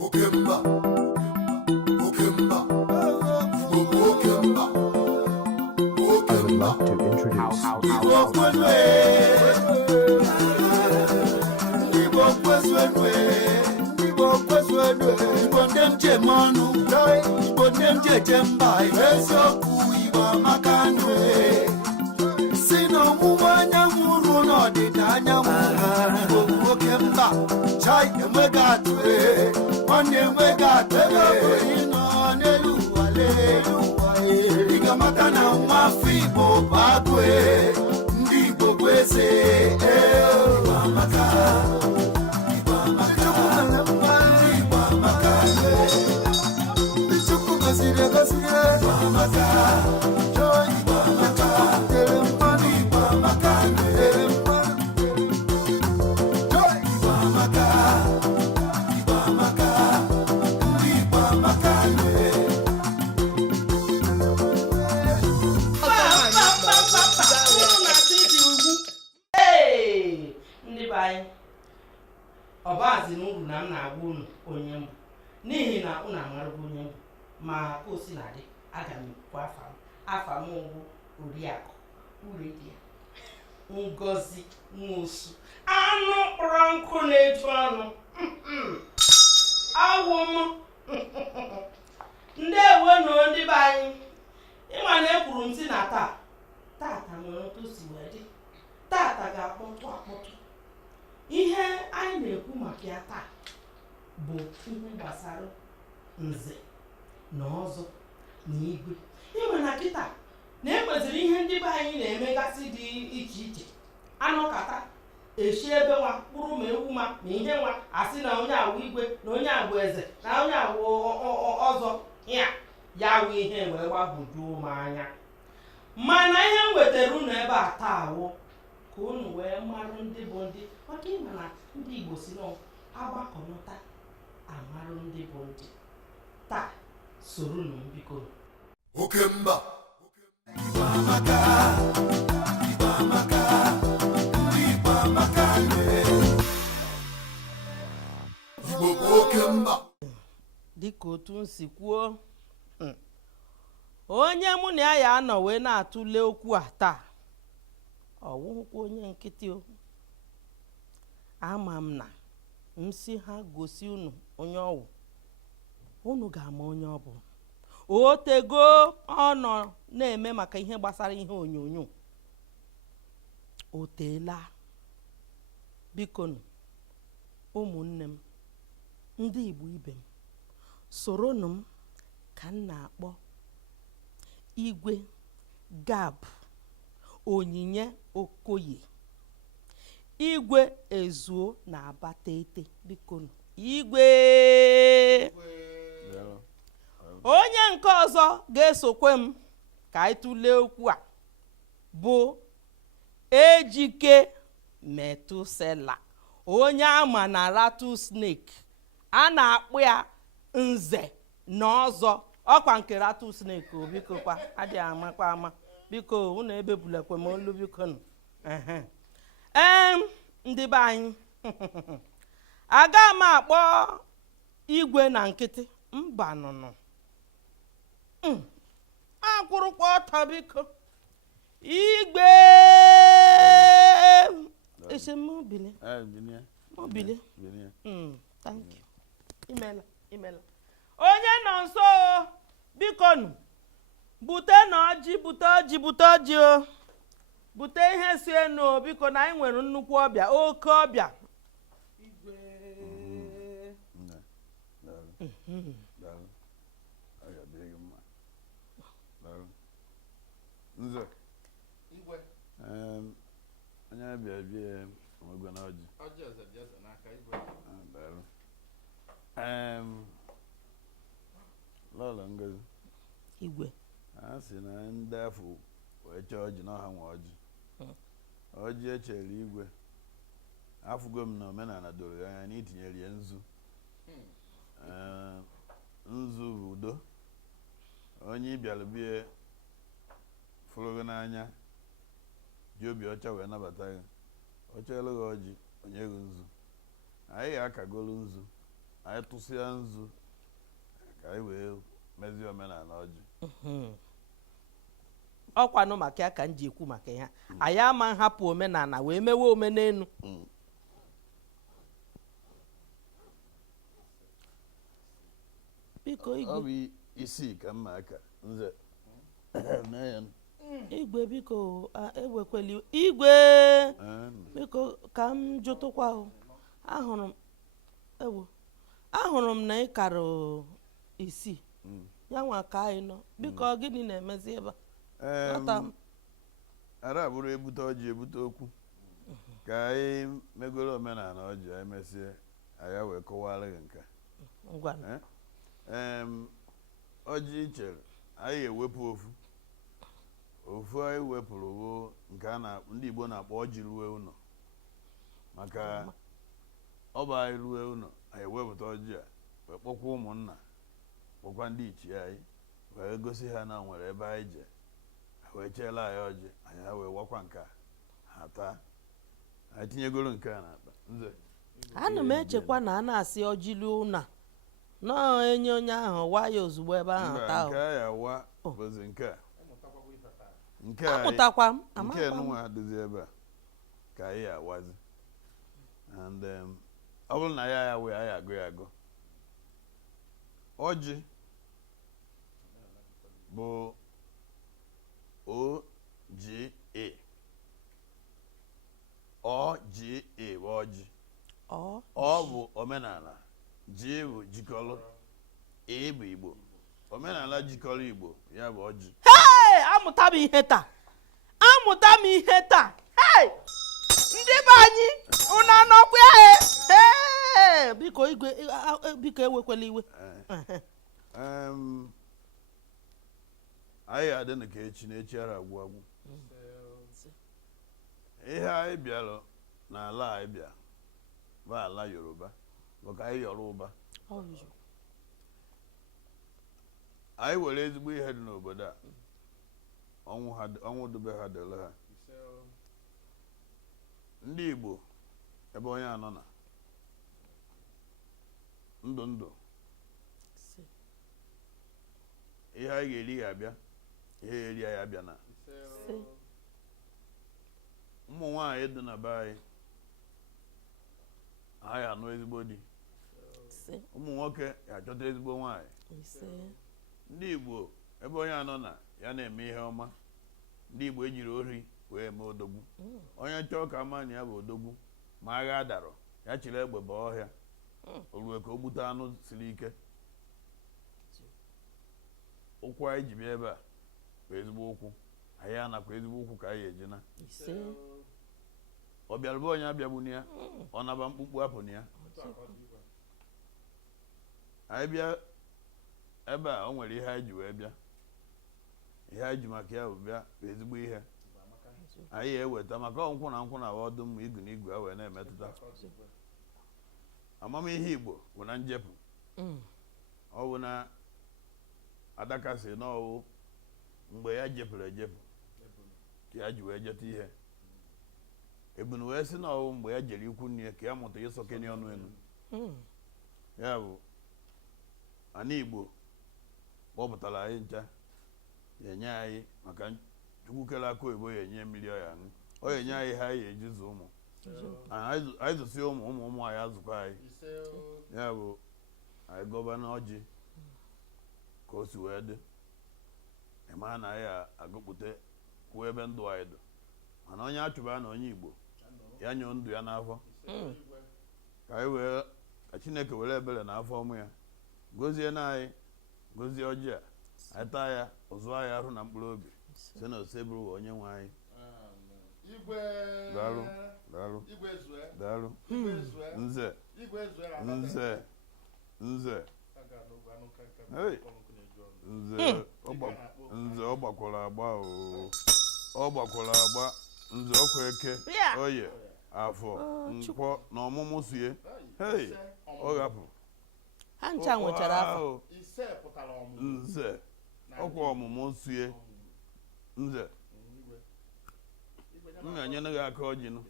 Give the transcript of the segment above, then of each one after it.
Okemba, Okemba, Okemba, I would like to introduce Matana mafibo bagwe ndibo kwese maka maka bichuku basire maka joy maka telempani maka joy maka Ọbazi n'uru na m na-agwa unu onye mbụ n'ihi na unu amarụgo onye mbụ ma ka o si na-adị aga m ekwu afa m bụ Oriakụ Uredia Ngozi Nwosu anụ kpọrọ nkụ na-eju ọnụ awụ m ndị ewe na ndị be anyị ịma na ekwuru m si na tata nwere otu si wee dị tata ga-akpọtụ akpọtụ. Ihe anyị na-ekwu maka ya taa bụ ihe gbasara nze na ọzọ na igwe. Ịma na kịta na-ekweziri ihe ndị be anyị na-emegasị dị iche iche anọkata eshi ebe nwa kpụrụ ma ewu ma ihe nwa asị na onye awụ igwe na onye awụ eze na onye awụ ọzọ ya wụ ihe wee gbagwojuo m anya. Mana ihe m wetara unu ebe a taa awụ ka unu wee marụ ndị bụ ndị maka ịma na ndị Igbo si n'agbakọnọta amarụ ndị bụ ndị. Taa soro unu biko. Okemba Okemba Dịka otu m si kwuo onye mụ na ya anọ wee na-atụle okwu a taa ọwụhụkwa onye nkịtị o. Ama m na m si ha gosi unu onye ọwụ unu ga-ama onye ọ bụ. O tego ọ nọ na-eme maka ihe gbasara ihe onyonyo o teela. Biko nụ ụmụnne m ndị Igbo ibe m soronụ m ka m na-akpọ Igwe Gab Onyinye Okoye Igwe Ezuo na Abatete. Biko nụ Igwe onye nke ọzọ ga-esokwe m ka anyị tụlee okwu a bụ Ejike Metusela onye ama na rattlesnake a na-akpụ ya nze na ọzọ ọkwa nke rattlesnake o. Biko kwa adịghị amakwa ama biko unu ebebulekwe m olu biko nụ. Ndị be anyị aga m akpọ Igwe na nkịtị mba nụnụ akwụrụkwa ọtọ biko Igwe esemobile mobile. Thank you. Imela onye nọ nso biko nụ bute na ọjị bute ọjị o bute ihe si enu biko na anyị nwere nnukwu ọbịa oke ọbịa. Igwe Nze Igwe onye bịa omegwe na ọjị ọzọ n'aka Igwe Lọlọ Ngozi Igwe a sị na ndị afọ wee chọọ ọjị na ọha nwe ọjị echere Igwe afụgo m na omenala doro ya anya na itinyere ya nzu nzu bụ udo. Onye ịbịara bie fụrụ gị n'anya ji obi ọcha wee nabata gị ọ chọọlụ gị ọjị onye gị nzu anyị ga-akagolu nzu anyị tụsịa nzu ka anyị wee mezie omenala ọjị. Ọkwanụ maka ya ka m ji ekwu maka ya anyị ama nhapụ omenala wee mewe omenelu. Biko igwe ọ bụ isii ka mma aka nze igwe biko ewekweli igwe biko ka m jụtụkwa ahụrụ m na ị kara isii ya nwa ka anyị nọ biko gịnị na-emezi ebe a? ara bụrụ ebute ọjị ebute okwu ka anyị megoro omenala ọjị anyị mesie anyị wee kọwara gị nke ọjị ichere anyị ewepụ ofu anyị wepụrụ bụ nke ndị Igbo na-akpọ ọjị ruo ụlọ maka ọba anyị ruo ụlọ anyị ewepụta ọjị a wee kpọkwa ụmụnna kpọkwa ndị ichie anyị wee gosi ha na nwere ebe anyị je wee cheela anyị ọjị anyị ha wee wakwa nke ha taa anyị tinyegoro nke a n'akpa nze ana m echekwa na a na-asị ọjị ruo ụlọ na-enye onye ahụ waya ozugbo ebe ahụ taa nke a ya wa bụzi nke a amụtakwa m nke nwa adịzi ebe a ka anyị awazi and ọ bụrụ na ya wee anyị agụ ya agụ ọjị bụ OGA OGA bụ ọjị ọ bụ omenala G bụ jikọrọ A bụ Igbo omenala jikọrọ Igbo ya bụ ọjị. Amụta m ihe taa ndị be anyị unu anọkwa ya biko igwe biko ewekwala iwe. anyị adị na ka echi na echi ara agwụ ihe anyị bịara n'ala anyị bịa bụ ala Yoruba maka anyị yọrọ ụba anyị were ezigbo ihe dị n'obodo a ọnwụ dube ha dịrị ha ndị Igbo ebe onye anọ na ndụ ihe anyị ga-eri ya abịa ihe eri ya abịa na ụmụ nwaanyị dị na be anyị anụ ezigbo di ụmụ nwoke ya achọta ezigbo nwaanyị ndị Igbo ebe onye anọ na ya na-eme ihe ọma ndị Igbo ejiri ori wee eme odogwu onye chọọ ka ama na ya bụ odogwu ma agha darọ ya chiri egbe baa ọhịa oruwe ka o gbute anụ siri ike ụkwụ anyị ji bịa ebe a bụ ezigbo ụkwụ anyị anakwa ezigbo ụkwụ ka anyị eji na ọ bịara be onye abịagbu na ya ọ naba mkpukpu apụ na ya anyị bịa ebe a o nwere ihe anyị ji wee bịa ihe anyị ji maka ya bịa bụ ezigbo ihe anyị eweta maka nkwụ na nkwụ na ọdụ mma igu na igwe a wee na-emetụta amamihe Igbo bụ na njepụ ọ bụ na adaka si n'ọwụ mgbe ya jepụrụ ejepụ ka ya ji wee jeta ihe ebunu wee si n'ọwụ mgbe ya jere ikwu nne ka ya mụta ịsọkeni ọnụ elu ya bụ ana Igbo kpọpụtara anyị ncha ya enye anyị maka Chukwu kere aka oyibo ya enye mmiri ọ ya aṅụ ọ ya enye anyị ha anyị eji zụ ụmụ anyị zụsie ụmụ anyị azụkwa anyị ya bụ anyị gọvanọ ọjị ka o si wee dị ịma na anyị agụpụta kwuo ebe ndụ anyị dị mana onye achụba na onye Igbo ya nyụọ ndụ ya n'afọ ka anyị wee ka Chineke were ebere na afọ ọmụ ya gozie na anyị gozie ọjị a anyị taa ya ụzụ anyị arụ na mkpụrụ obi si na oseburu onye nwe anyị daalụ daalụ daalụ nze nze ọ gbakwara agba ọ gbakwara agba nze ọkwa eke oye afọ nkwọ na ọmụmụ sie ọ hapụ ha ncha nwechara afọ nze ọkwa ọmụmụ sie nze m ga-enyere gị aka ọjị nụ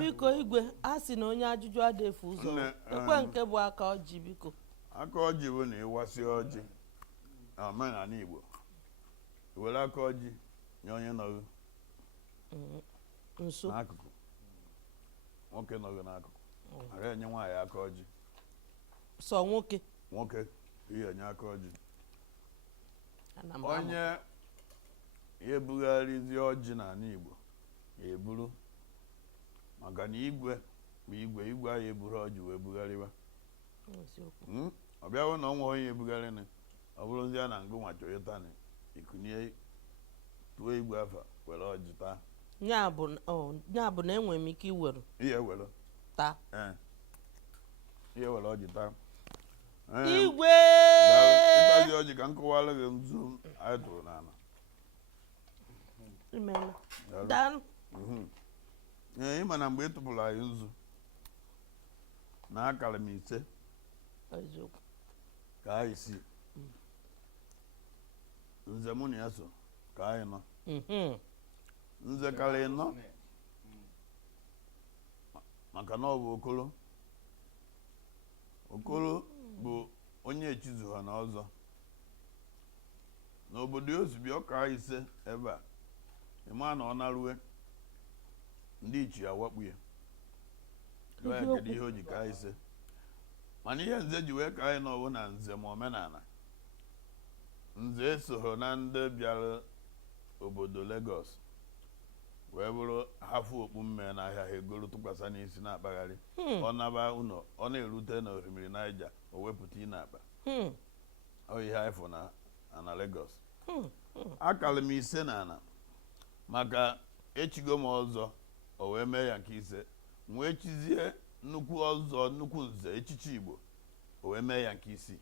biko igwe a sị na onye ajụjụ adịefu ụzọ ekwe nke bụ aka ọjị biko aka ọjị bụ na ịwasị ọjị omenala Igbo were aka ọjị nye onye nọgụ nso n'akụkụ nwoke nọgụ n'akụkụ ara enye nwaanyị aka ọjị sọ nwoke ihe enye aka ọjị onye ebugharịzi ọjị n'ala Igbo eburu maka na igwe ahụ eburu ọjị wee bugharịwa ọ bịawo na ọnwa onye ebugharị na ọ bụrụzi a na ngụ nwa chọrọ ịta na ikunie tuo igwe afa were ọjị taa ya bụ na enwere m ike iwere taa ihe were ọjị taa igwe ịtazi ọjị ka m kọwara gị nzu anyị tụrụ n'ala imela daalụ ịma na mgbe ị tụpụrụ anyị nzu na akara m 5 ka anyị si nze mụ na ya so ka anyị nọ nze kara ịnọ maka na ọ bụ okoro bụ onye echizu ha na ọzọ n'obodo ya ozugbo ọ ka 5 ebe a ịma na ọ narue ndị ichi awakpu ya kedu ihe o ji ka 5 mana ihe nze ji wee ka anyị n'ọbụ na nze ma omenala nze esoghị na ndị bịara obodo Lagos wee bụrụ hafụ okpu mme n'ahịa ha egoro tụkwasị n'isi na-akpagharị ọ naba ụlọ ọ na-erute na osimiri Naija o wepụta ị na-akpa ọ ihe anyị fụ na Lagos akara m 5 na ana maka echigo m ọzọ o wee mee ya nke 5 wee chizie nnukwu ọzọ nnukwu nze echichi Igbo o wee mee ya nke 6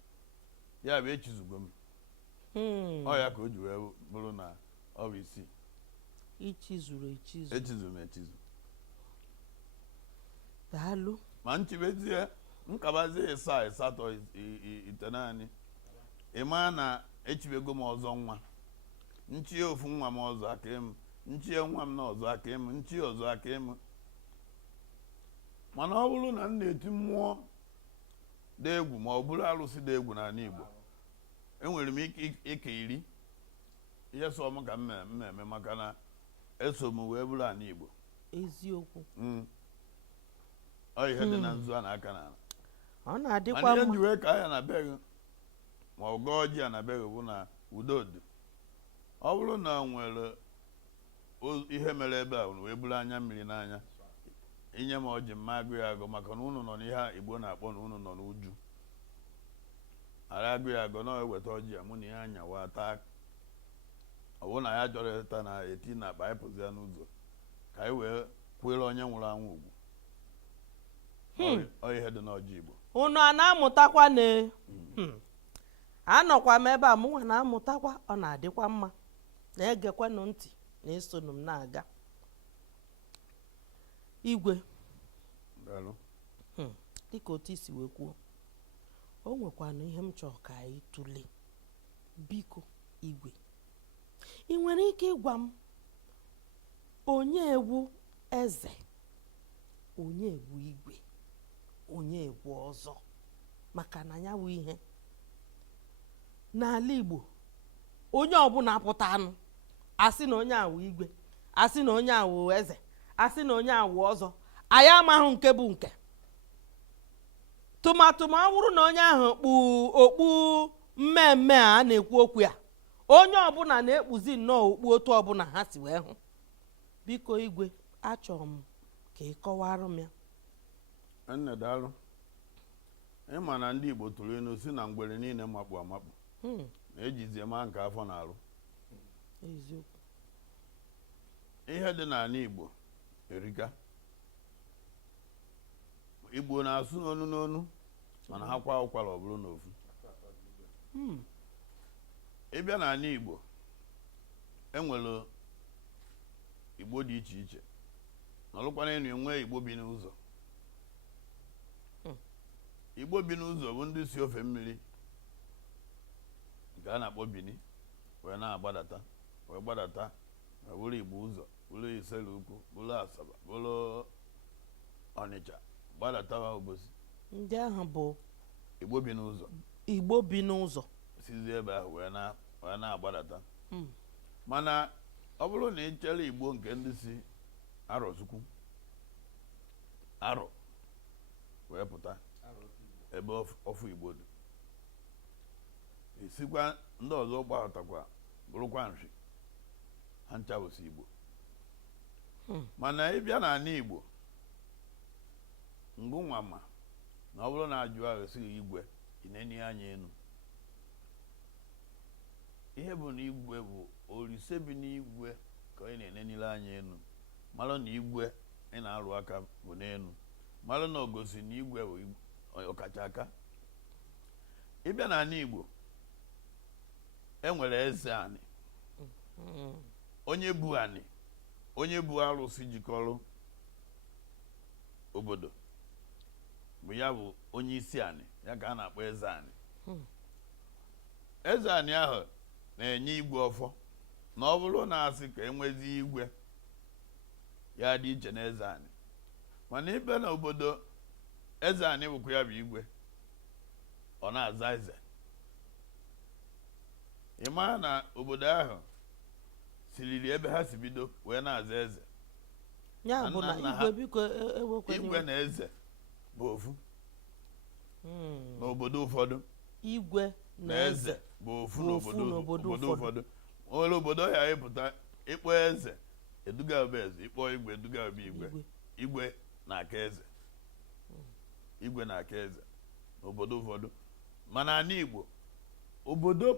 ya bụ echizugo m ọ ya ka o ji wee bụrụ na ọ bụ 6 echizu m echizu daalụ ma nchibezie nkabazie 7 8 ite naanị ịma na echibego m ọzọ nwa nchie ofu nwa m ọzọ aka m nchie nwa m na ọzọ aka m nchie ọzọ aka m mana ọ bụrụ na m na-eti mmụọ dị egwu ma ọ bụrụ arụsị dị egwu n'ala Igbo enwere m ike 10 ihe so m ka m eme maka na eso m wee bụrụ ala Igbo eziokwu ọ ihe dị na nzu a na-aka na ọ na-adịkwa mma ihe ji wee ka ya na be gị ma ọ gaa ọjị ya na be gị bụ na udo dị ọ bụrụ na nwere ihe mere ebe a wee bụrụ anya mmiri n'anya inye m ọjị mma agụ ya agụ maka na unu nọ n'ihe Igbo na-akpọ na unu nọ n'uju ara agụ ya agụ na eweta ọjị ya mụ na ihe anyawa taa ọ bụrụ na ya chọrọ ịta na eti na akpa anyị pụzi ya n'ụzọ ka anyị wee kwere onye nwụrụ anwụ ugwu ọ ihe dị n'ọjị Igbo unu a na-amụtakwa na anọkwa m ebe a mụnwa na-amụtakwa ọ na-adịkwa mma na-egekwanụ ntị na-esonụ m na-aga igwe dịka otu isi wee kwuo o nwekwana ihe m chọrọ ka anyị tụlee biko igwe ị nwere ike ịgwa m onye ewu eze onye ewu igwe onye ewu ọzọ maka na ya wụ ihe n'ala Igbo onye ọbụla pụta anụ asị na onye awụ igwe asị na onye awụ eze asị na onye awụ ọzọ anyị amaghị nke bụ nke tụmatụma ọ bụrụ na onye ahụ kpu okpu mmemme a na-ekwu okwu ya onye ọbụla na-ekpuzi nnọọ okpu otu ọbụla ha si wee hụ biko igwe achọrọ m ka ị kọwara m ya nne daalụ ịma na ndị Igbo tụrụ elu si na mgbere niile makpu amakpu na-ejizie ma nke afọ na-arụ eziokwu ihe dị n'ala Igbo erika Igbo na-asụ n'onu n'onu mana ha kwa ụkwara ọ bụrụ n'ofu ịbịa n'ala Igbo enwere Igbo dị iche iche n'ọlụkwana enu enwe Igbo bi n'ụzọ Igbo bi n'ụzọ bụ ndị si ofe mmiri nke a na-akpọ Bini wee na-agbadata wee gbadata wee bụrụ Igbo ụzọ bụrụ Iselukwu bụrụ Asaba bụrụ Ọnịcha gbadatawa Obosi ndị ahụ bụ Igbo bi n'ụzọ Igbo bi n'ụzọ sizi ebe ahụ wee na-agbadata mana ọ bụrụ na ị chere Igbo nke ndị si Arọchukwu Arọ wee pụta ebe ọfụ Igbo dị esikwa ndị ọzọ gbadatakwa bụrụkwa nshi ha ncha bụsi Igbo mana ịbịa n'ala Igbo ngụ nwa ma na ọ bụrụ na ajụ ahụ esighị igwe ineni anya enu ihe bụ na igwe bụ Olise bi n'igwe ka ị na-enenile anya enu malụ na igwe ị na-arụ aka bụ n'enu malụ na ogosi na igwe bụ ọkacha aka ịbịa n'ala Igbo enwere eze anị onye bu anị onye bu arụsị jikọrọ obodo bụ ya bụ onye isi anị ya ka a na-akpọ eze anị eze anị ahụ na-enye igwe ọfọ na ọ bụrụ na asị ka enwezi igwe ya dị iche na eze anị mana ibe na obodo eze anị bụkwa ya bụ igwe ọ na-aza eze ị maa na obodo ahụ siriri ebe ha si bido wee na-aza eze ya bụ na igwe biko ewekwenye igwe na eze bụ ofu n'obodo ụfọdụ igwe na eze bụ ofu n'obodo ụfọdụ nwere obodo ya ịpụta ịkpọ eze eduga obe eze ịkpọ igwe eduga obe igwe igwe na-aka eze igwe na-aka eze n'obodo ụfọdụ mana n'ala Igbo obodo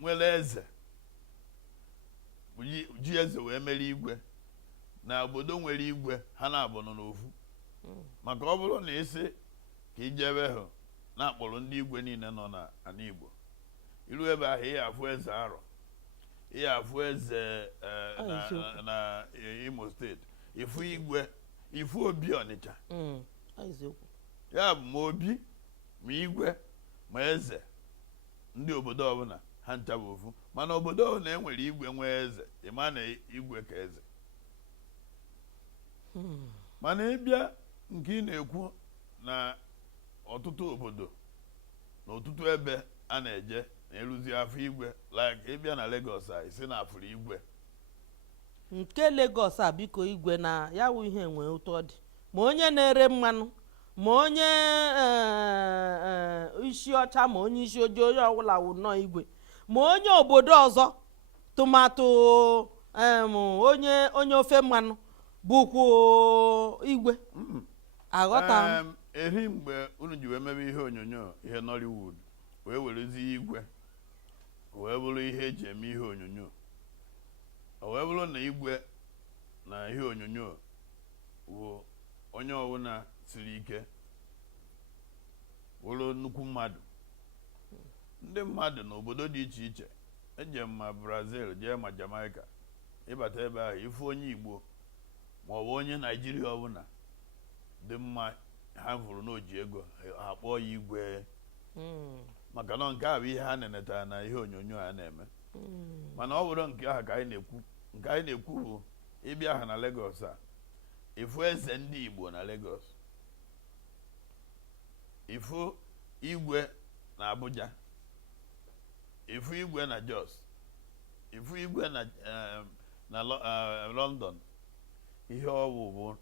nwere eze ji eze wee mere igwe na obodo nwere igwe ha na-abụ nọ n'ofu maka ọ bụrụ na isi ka ijebe hụ na-akpọrọ ndị igwe niile nọ n'ala Igbo iru ebe ahụ ihe afụ eze Arọ ihe afụ eze na Imo steeti ifu igwe ifu Obi Ọnịcha ya bụ ma Obi ma igwe ma eze ndị obodo ọbụla ha ncha bụ ofu mana obodo ọbụla enwere igwe nwee eze ịma na igwe ka eze mana ịbịa nke ị na-ekwu na ọtụtụ obodo na ọtụtụ ebe a na-eje na-eruzi afọ igwe like ịbịa na Lagos a isi na afụrụ igwe nke Lagos a biko igwe na ya wụ ihe nwee ụtọ dị ma onye na-ere mmanụ ma onye isi ọcha ma onye isi ojii onye ọbụla wụ nnọọ igwe ma onye obodo ọzọ tụmatụ onye ofe mmanụ bụkwa igwe aghọta eri mgbe unu ji wee mebe ihe onyonyo ihe Nollywood wee werezi igwe wee bụrụ ihe eji eme ihe onyonyo o wee bụrụ na igwe na ihe onyonyo bụ onye ọbụla siri ike wụrụ nnukwu mmadụ ndị mmadụ n'obodo dị iche iche eje ma Brazil jee ma Jamaica ịbata ebe ahụ ifu onye Igbo ma ọ bụ onye Naijiria ọbụla dị mma ha hụrụ n'oji ego ha kpọọ ya igwe maka na nke a bụ ihe ha nenetara na ihe onyonyo ha na-eme mana ọ bụrụ nke ahụ ka anyị na-ekwu nke anyị na-ekwu bụ ịbịa ha na Lagos a ifu eze ndị Igbo na Lagos ifu igwe na Abuja ifu igwe na Jos ifu igwe na London ihe ọwụ bụ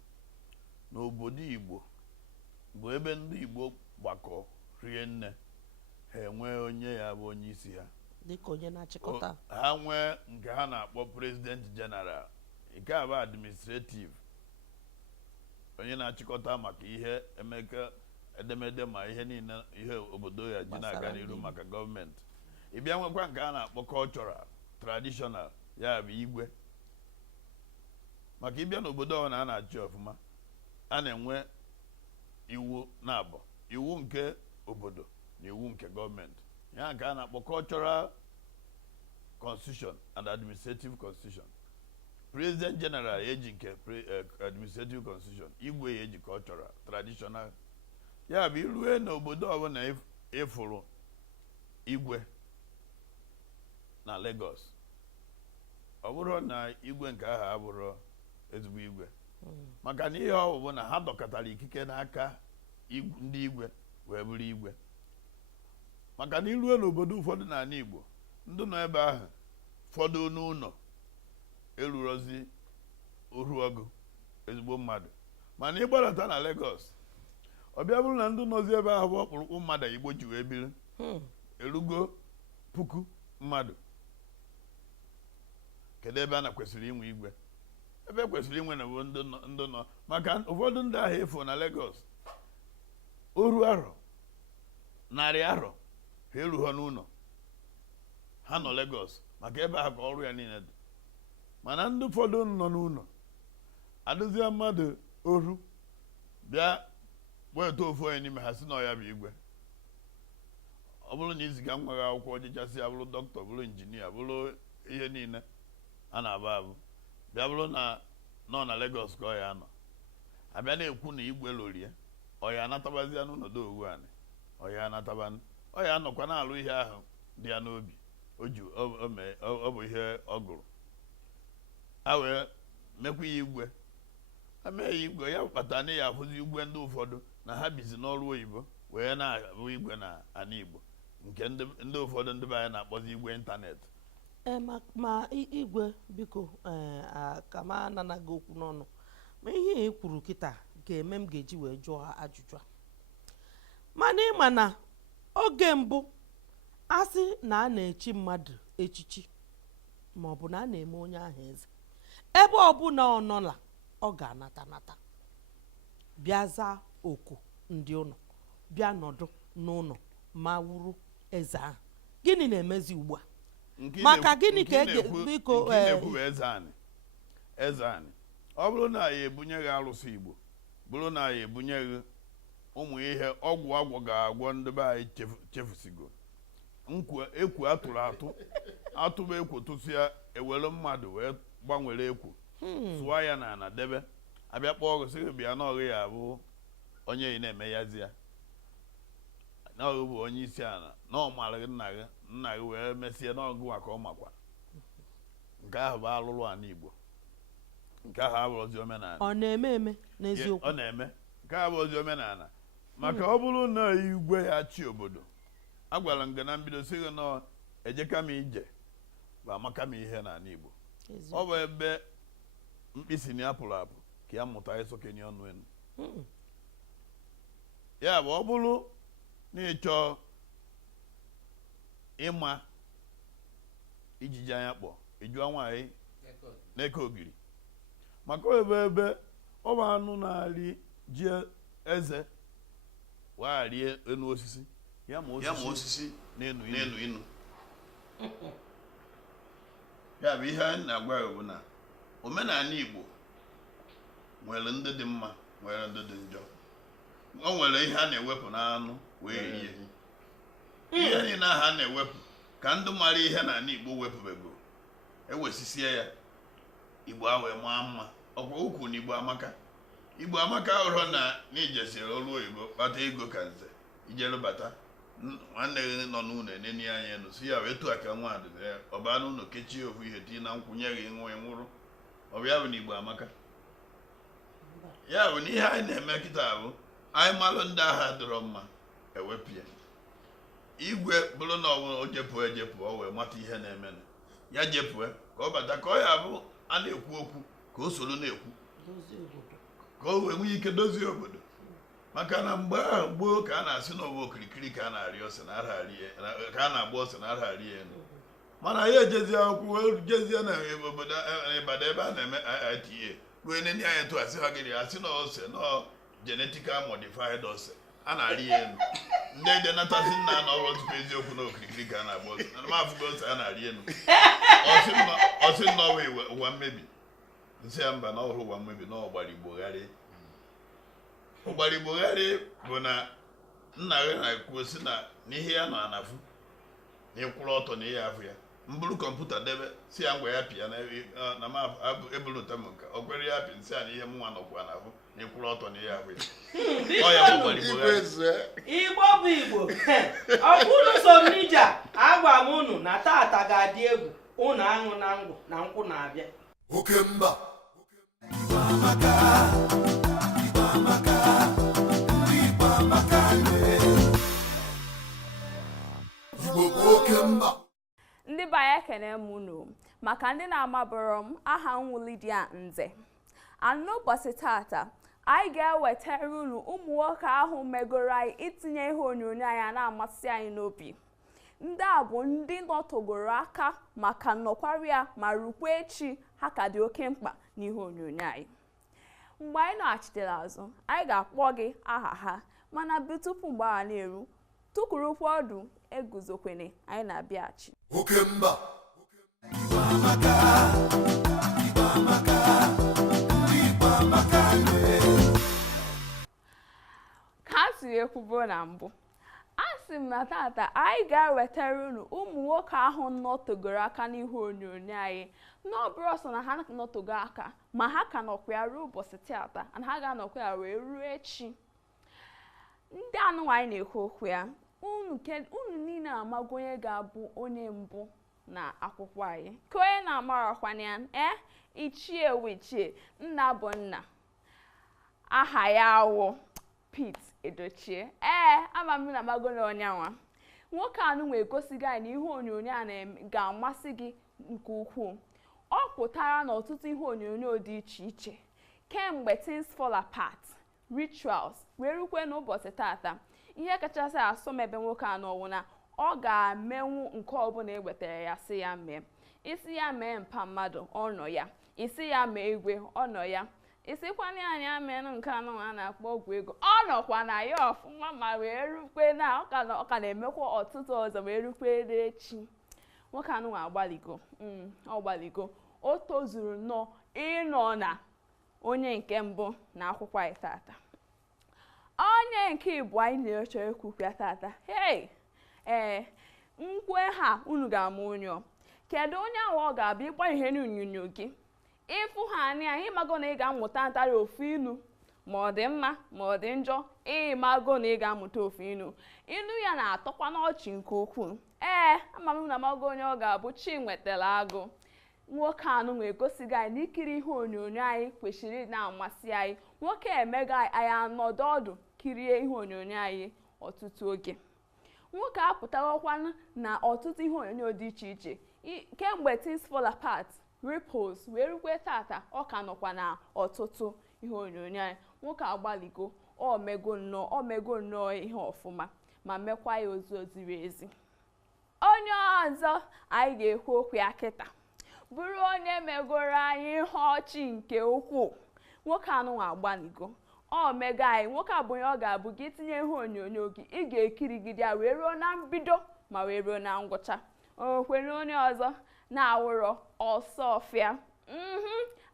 n'obodo Igbo bụ ebe ndị Igbo gbakọ rie nne ha enwee onye ya bụ onye isi ha dịka onye na-achịkọta ha nwee nke ha na-akpọ President General nke a bụ administrative onye na-achịkọta maka ihe emeka edemede ma ihe niile ihe obodo ya ji na-aga n'iru maka gọọmenti ịbịa nwekwa nke a na-akpọ cultural traditional ya bụ igwe maka ịbịa n'obodo ọbụla a na-achị ọfụma a na-enwe iwu na-abụ iwu nke obodo na iwu nke gọọmenti ya nke a na-akpọ cultural constitution and administrative constitution. President General eji nke administrative constitution, igwe eji cultural traditional. Ya bụ irue n'obodo ọbụla ifuru igwe na Lagos ọ bụrụ na igwe nke ahụ abụrụ ezigbo igwe maka na ihe ọ bụ na ha dọkọtara ikike n'aka ndị igwe wee bụrụ igwe maka na iruo n'obodo ụfọdụ n'ala Igbo ndị nọ ebe ahụ fọdụ n'ụlọ erurozi oru ọgụ ezigbo mmadụ mana ịgbadata na Lagos ọ bịa bụrụ na ndị nọzi ebe ahụ bụ ọkpụrụkpụ mmadụ Igbo ji wee biri erugo 1000 mmadụ kedu ebe a na kwesịrị inwe igwe ebe kwesịrị inwe na bụ ndị nọ maka ụfọdụ ndị ahụ efu na Lagos oru arọ narị arọ ha erughọ n'ụlọ ha nọ Lagos maka ebe ahụ ka ọrụ ya niile dị mana ndị ụfọdụ nọ n'ụlọ adụzie mmadụ oru bịa weta ofu onye n'ime ha si na ya bụ igwe ọ bụrụ na iziga nwa gị akwụkwọ ọjịchasị ya bụrụ dọkịta bụrụ injinia bụrụ ihe niile a na-aba abụ bịa bụrụ na nọ na Lagos ka ọ ya nọ abịa na-ekwu na igwe lorie ọ ya anatabazia n'ụlọdụ owu anị ọ ya anatabanụ ọ ya anọkwa na-alụ ihe ahụ dị ya n'obi ọ bụ ihe ọ gụrụ a wee mekwa ya igwe eme ya igwe ya kpatara na ya afụzi igwe ndị ụfọdụ na ha bizi n'ọrụ oyibo wee na-abụ igwe na ana Igbo nke ndị ụfọdụ ndị be anyị na-akpọzi igwe ịntanetị ma igwe biko ka m ananaghị okwu n'ọnụ ma ihe e kwuru kịta ga-eme m ga-eji wee jụọ ajụjụ a mana ịma na oge mbụ asị na a na-echi mmadụ echichi ma ọ bụ na a na-eme onye ahụ eze ebe ọbụla ọ nọla ọ ga-anata bịa zaa oku ndị ụlọ bịa nọdụ n'ụlọ ma wuru eze ahụ gịnị na-emezi ugbu a maka gịnị ka biko eze anyị ọ bụrụ na ya ebunye gị arụsị Igbo bụrụ na ya ebunye gị ụmụ ihe ọgwụ agwọ ga-agwọ ndị be anyị chefusigo ekwu atụrụ atụba ekwu tụsịa ewere mmadụ wee gbanwere ekwu sụwa ya na ana debe abịa kpọọ ọgụ sị gị bịa na ọgụ ya bụ onye ị na-eme yazi ya na ọgụ bụ onye isi ala na ọ mara gị nna gị wee mesie n'ọgụ maka ọ makwa nke ahụ bụ alụrụ ana Igbo nke ahụ abụrụzi omenala ọ na-eme n'eziokwu ọ na-eme nke ahụ abụrụzi omenala maka ọ bụrụ na igwe ya chi obodo agwara m gị na mbido sị gị na ejeka m ije bụ amaka m ihe n'ala Igbo ọ bụ ebe mkpịsị na apụrụ apụ ka ya mụta ịsọkenye ọnụ enu ya bụ ọ bụrụ na ịchọ ịma ijiji anya kpọ ịjụọ nwaanyị n'eke ogiri maka ebe ọ bụ anụ na-arị ji eze wagharie enu osisi ya ma osisi na-enu inu ya bụ ihe anyị na-agwa ya bụ na omenala Igbo nwere ndị dị mma nwere ndị dị njọ o nwere ihe a na-ewepụ n'anụ wee rie ihe niile ahụ a na-ewepụ ka ndị mara ihe n'ala Igbo wepụbego ewesisie ya Igbo a wee maa mma ọkwa ukwu na Igbo amaka ọrụ na n'ijesiri ọrụ oyibo kpata ego ka nze ijere bata nwanne gị nọ n'ụlọ eneni anya enu si ya wee tụọ aka nwaadị ọba n'ụlọ kechie ofu ihe tii na nkwụnye gị nwụrụ ọbịa bụ na Igbo amaka ya bụ na ihe anyị na-eme kịta bụ anyị malụ ndị agha dịrọ mma ewepụ ya igwe bụrụ na o jepụ ejepụ o wee mata ihe na-eme ya jepụ ka ọ bata ka ọ ya bụ a na-ekwu okwu ka o soro na-ekwu ka o wee nwee ike dozie obodo maka na mgbe ahụ gboo ka a na-asị na ọwa okirikiri ka a na-arị ose na ka a na-agba ose na arịa elu mana ya ejezie akwụkwọ wee jezie na obodo Ịbada ebe a na-eme IITA ruo nene anyị tụ asị ha gịrị asị na ose na genetically modified ose a na-arị elu ndị ede natasị nna na ọrụ tupu eziokwu na okirikiri ka a na-agba ose na mafụgo ose a na-arị elu ọsị nnọọ ụwa mmebi nsị ya mba na ọhụrụ ụwa mmebi na ọgbara Igbogharị ụgbara Igbogharị bụ na nna gị na-ekwu si na n'ihe ya nọ anafụ na ịkwụrụ ọtọ na ihe afọ ya mbụrụ kọmputa debe si ya ngwa ya pịa na m ebulụta m nka ọ kwere ya pịa nsị ya na ihe mụnwa nọkwa n'afọ na ịkwụrụ ọtọ na ihe afọ ya ọ ya bụ ụgbara Igbogharị Igbo bụ Igbo ọ bụrụ so n'ije agwa m unu na tata ga-adị egwu unu aṅụ na ngwụ na nkwụ na-abịa. Oke mba. Igbo amaka. Igbo amaka. Ndị Igbo amaka nye. Igbo bụ oke mba. Ndị be anyị ekene m unu maka ndị na-amabụrụ m aha m Lydia Nze. N'ụbọchị tata anyị ga-ewetara unu ụmụ nwoke ahụ megoro anyị itinye ihe onyonyo anyị na-amasị anyị n'obi. Ndị a bụ ndị nọtogoro aka maka nnọkwara ya ma rukwa echi ha ka dị oke mkpa n'ihe onyonyo anyị. Mgbe anyị nọghachitere azụ anyị ga-akpọ gị aha ha mana bụ tupu mgbe a na-eru tụkwurụkwa ọdụ eguzokwene anyị na-abịaghachi. Oke mba. Igbo amaka. Igbo amaka. Ndị Igbo amaka nye. Ka a siri ekwubo na mbụ, a sị m na tata anyị ga-ewetara unu ụmụ nwoke ahụ nọtogoro aka n'ihu onyonyo anyị n'ọbụrụ ọsọ na ha nọtogo aka ma ha ka nọkwa ya ruo ụbọchị tata na ha ga-anọkwa ya wee ruo echi. Ndị anụnwa anyị na-ekwu okwu ya unu niile amago onye ga-abụ onye mbụ na akwụkwọ anyị ka onye na-amarakwana ya ichie wichie nna bụ nna aha ya wụ Pete Edochie. Ama m na amago na onyanwa nwoke anụnwa egosigo anyị na ihe onyonyo a ga-amasị gị nke ukwuu. Ọ pụtara n'ọtụtụ ihe onyonyo dị iche iche kemgbe Things Fall Apart, Rituals wee rukwe n'ụbọchị tata. Ihe kachasị asọmebe nwoke anọwụ na ọ ga-amenwu nke ọbụla ewetara ya si ya mee. Isi ya mee mpa mmadụ ọnọ ya, isi ya mee igwe ọnọ ya, isikwana anyị amenụ nke anụ a na-akpọ ọgwụ ego ọ nọkwa na ya ọfụma ma wee rukwe na ọ ka na-emekwa ọtụtụ ọzọ wee rukwe echi. Nwoke anụ agbaligo ọ gbaligo o tozuru nnọọ ịnọ na onye nke mbụ na akwụkwọ anyị tata. Onye nke ịbụ anyị na-eche ekwukwa tata nkwe ha unu ga-ama onye kedu onye ahụ ọ ga-abịa ịgba ihe n'onyonyo gị ịfụ ha anya ịmago na ị ga-amụta ntarị ofu ilu ma ọ dị mma ma ọ dị njọ ịmago na ị ga-amụta ofu ilu ya na-atọkwa n'ọchị nke ukwuu. Ama m na amago onye ọ ga-abụ Chinwetara Agụ. Nwoke anụnwa egosigo anyị n'ikiri ihe onyonyo anyị kwesịrị na-amasị anyị. Nwoke emego anyị anọdụ ọdụ kirie ihe onyonyo anyị ọtụtụ oge. Nwoke apụtawakwana na ọtụtụ ihe onyonyo dị iche iche kemgbe Things Fall Apart, Ripples wee rukwe tata ọ ka nọkwa na ọtụtụ ihe onyonyo anyị. Nwoke agbaligo o mego nnọọ ihe ọfụma ma mekwa ya ozu ziri ezi. Onye ọzọ anyị ga-ekwu okwu ya kịta bụrụ onye megoro anyị ihe ọchị nke ukwuu. Nwoke anụnwa agbaligo o mego anyị. Nwoke abụ onye ọ ga-abụ gị tinye ihe onyonyo gị ị ga-ekirigide ya wee ruo na mbido ma wee ruo na ngwụcha. O kwere onye ọzọ na-awụrọ Ọsọfịa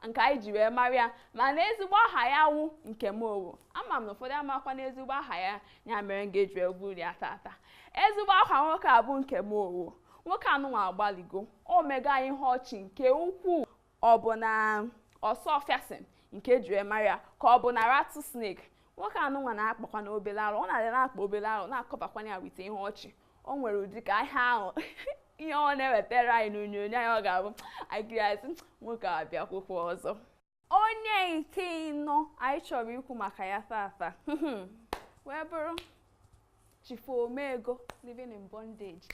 nke anyị ji wee mara ya mana ezigbo aha ya wụ Nkemowo. Ama m na ụfọdụ amakwa na ezigbo aha ya ya mere m ga-eji egwu ya tata. Ezigbo aha nwoke abụ Nkemowo. Nwoke anụnwa agbaligo o mego anyị ihe ọchị nke ukwuu. Ọ bụ na Ọsọfịa sị nke eji wee mara ya ka ọ bụ na Rattlesnake. Nwoke anụnwa na-akpakwa na obele arụ ọ na-adị na-akpa obele arụ na-akọbakwana ya wite ihe ọchị. O nwere ụdị ka ihe ahụ ihe ọ na-ewetara anyị n'onyonyo anyị ọ ga-abụ anyị nwoke abịakwụkwọ ọzọ. Onye nke ịnọ anyị chọrọ ikwu maka ya tata wee bụrụ Chief Omego, Living in Bondage.